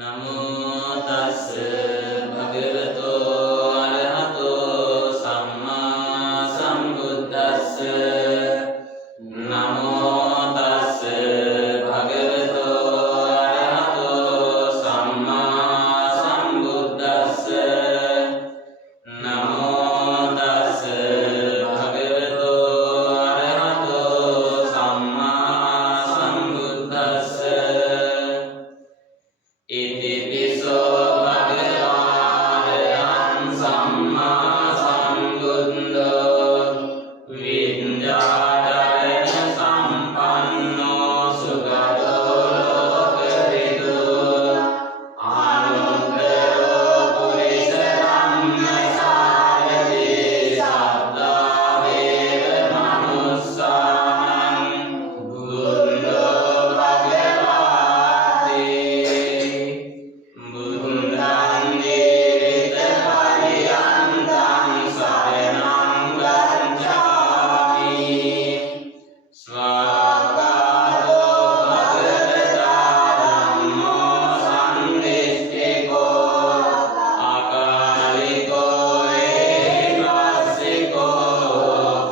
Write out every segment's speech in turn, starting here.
නමෝ තස්ස භගවතෝ අරහතෝ සම්මා සම්බුද්දස්ස නමෝ තස්ස භගවතෝ අරහතෝ සම්මා සම්බුද්දස්ස නමෝ තස්ස භගවතෝ අරහතෝ සම්මා සම්බුද්දස්ස ඉතිපිසෝ භගවාරහං සම්මා සම්බුද්ධෝ විඤ්ඤාණය සම්පන්නෝ සුගතෝ ලෝකවිදු ආනුත්තරෝ පුරිස ධම්මසාරති සබ්දා වේව මනුස්සානං බුද්ධෝ භගවාති බුද්ධං නිරිත පරියන්තං සරණං ගච්ඡාමි ස්වාගතෝ භගවතා ධම්මෝ සම්දිස්තිකෝ අකාලිකෝ ඒකස්සිකෝ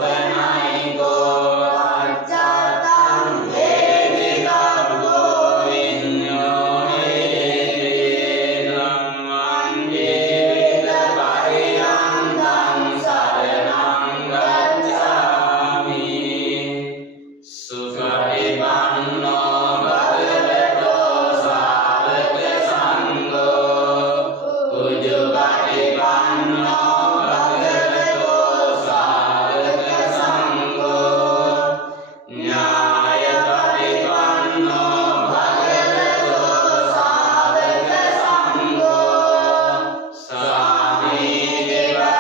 පනයිකෝ අච්ඡතං වේදිතබ්බෝ විඤ්ඤෝ ධම්මං ජීවිත පරියන්තං සරණං ගච්ඡාමි සුඛිපන්නෝ භගවතෝ සාවක සංඝෝ උජුපටිපන්නෝ භගවතෝ සාවක සංඝෝ ඥායපටිපන්නෝ භගවතෝ සාවක සංඝෝ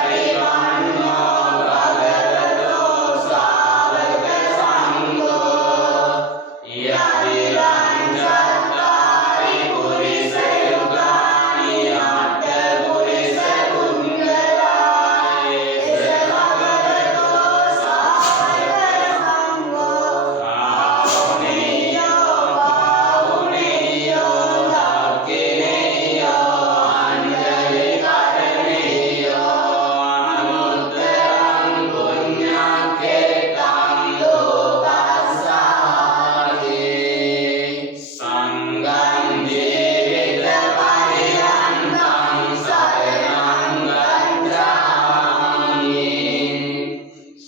සාමීචපටිපන්නෝ භගවතෝ සාවක සංඝෝ යදිදං චත්තාරි පුරිස යුගානි අට්ඨ පුරිස පුඤ්ඤලායේ භගවතෝ සාවක සංඝෝ ආහුනේයෝ පාහුනේයෝ දක්ඛිනේයෝ අංජලි කරණේයෝ අනුත්තරං පුඤ්ඤක්ඛේතං ලෝකස්සාති සංඝං ජීවිත පරියන්තං සරණං ගච්ඡාමි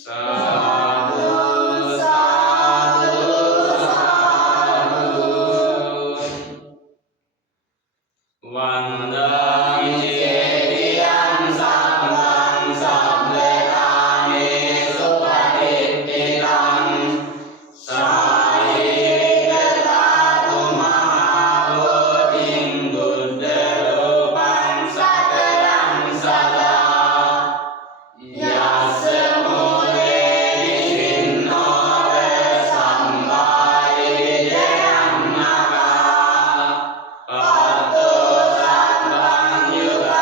සාදු සාදු සාදු වන්දාමි චේතියං සම්මං සම්බදානේසු පටිච්චිතං සායේක ධාතු මහාබෝධිං බුද්ධ රූපං සතරං සදා යස්ස මූලේ නිසින්නෝව සම්භාය විජයන්නකා පත්තෝ සම්බං යුගා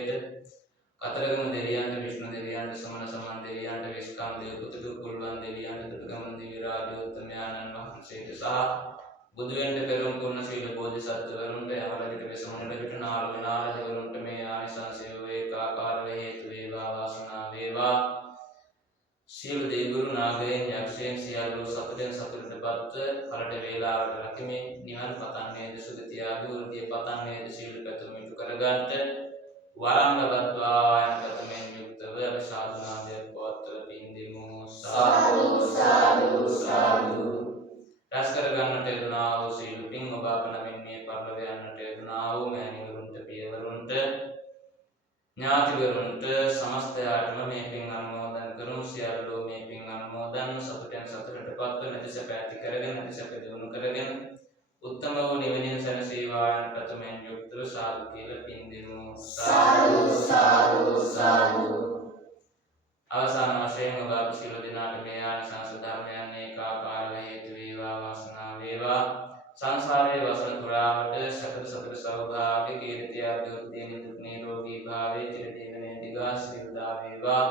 වහන්සේට, කතරගම දෙවියන්ට, විෂ්ණු දෙවියන්ට, සමන සමන් දෙවියන්ට, විස්කම් දේවපුතුට, කුල්වන් දෙවියන්ට, දුටුගැමුණු දිව්‍ය රාජෝත්තමයන්න් වහන්සේට සහ බුදු වෙන්න පෙරම් පුණ්‍ය සීල බෝධිසත්වවරුන්ට, යමරජුට, වෙසමුණිරජුට, නාරද නාරදවරුන්ට මේ ආනිසංසය ඒකාකාරව හේතු වේවා, වාසනාව වේවා. සියලු දෙවිවරු, නාගයන්, යක්ෂයන් සියල්ලෝ සතුටෙන් සතුටටපත් පරට වේලාවට රකිමින් නිවන් පතන්නේද, සුගතිය අභිවෘද්ධිය පතන්නේද, සීල පැතුම් ඉටු කරගන්නට වරම් ලබත්වා යන පැතුමෙන් යුක්තව අපි සාධනාදයක් පවත්වල පින් දෙමු. සාදු සාදු සාදු. රැස් කරගන්නට යෙදුනා වූ සීල පින් ඔබ අප නමින් මේ පරලොව යන්නට යෙදුනා වූ මෑණිවරුන්ට, පියවරුන්ට, ඥාතිවරුන්ට සමස්තයාටම මේ පින් අනුමෝදන් කරමු. සියල්ලෝ මේ පින් අනුමෝදන් සතුටෙන් සතුටටපත් නැති සැප ඇති කරගෙන, නැති සැප දිනු කරගෙන උත්තම වූ නිවනින් සැනසීවා යන පැතුමෙන් යුක්තව සාදු කියලා පින් දෙමු. සාදු සාදු සාදු. අවසාන වශයෙන් ඔබ අප සියලු දෙනාට මේ ආනිසංස ධර්මයන් ඒකාකාරව හේතු වේවා, වාසනාව වේවා. සංසාරයේ වසන පුරාවට සතර සතර සෞභාග්‍ය, කීර්තිය, අභිවෘද්ධිය, නිදුක් නිරෝගී භාවයේ චිරජීවනයේ දිගාසිරිදා වේවා.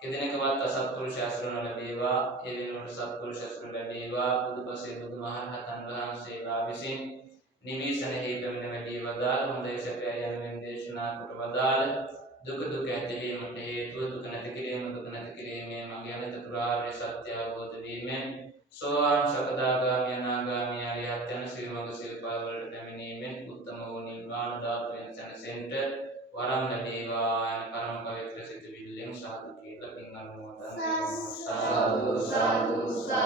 කෙදිනකවත් අසත්පුරුෂ ඇසුර නොලැබේවා. ඒ වෙනුවට සත්පුරුෂ ඇසුර ලැබේවා. බුදුපසේ බුදුමහරහතන් වහන්සේලා විසින් නිවිසනෙහි පැමිණ වැඩි වදාළ හොඳයි සැපයි යනුවෙන් දේශනා කොට වදාළ දුක දුක ඇතිවීමට හේතුව, දුක නැති කිරීම, දුක නැති කිරීමේ මඟ යන චතුරාර්ය සත්‍ය අවබෝධ වීමෙන් සෝවාන් සකදාගාමී අනාගාමී අරිහත් යන සියලුම සිල්පද වලට පැමිණීමෙන් උත්තම වූ නිර්වාණ ධාතුවෙන් සැනසෙන්නට වරම් ලැබේවා යන පරම පවිත්‍ර සිතුවිල්ලෙන් සාදු කියලා පින් අනුමෝදන් වෙමු. සාදු සාදු සාදු.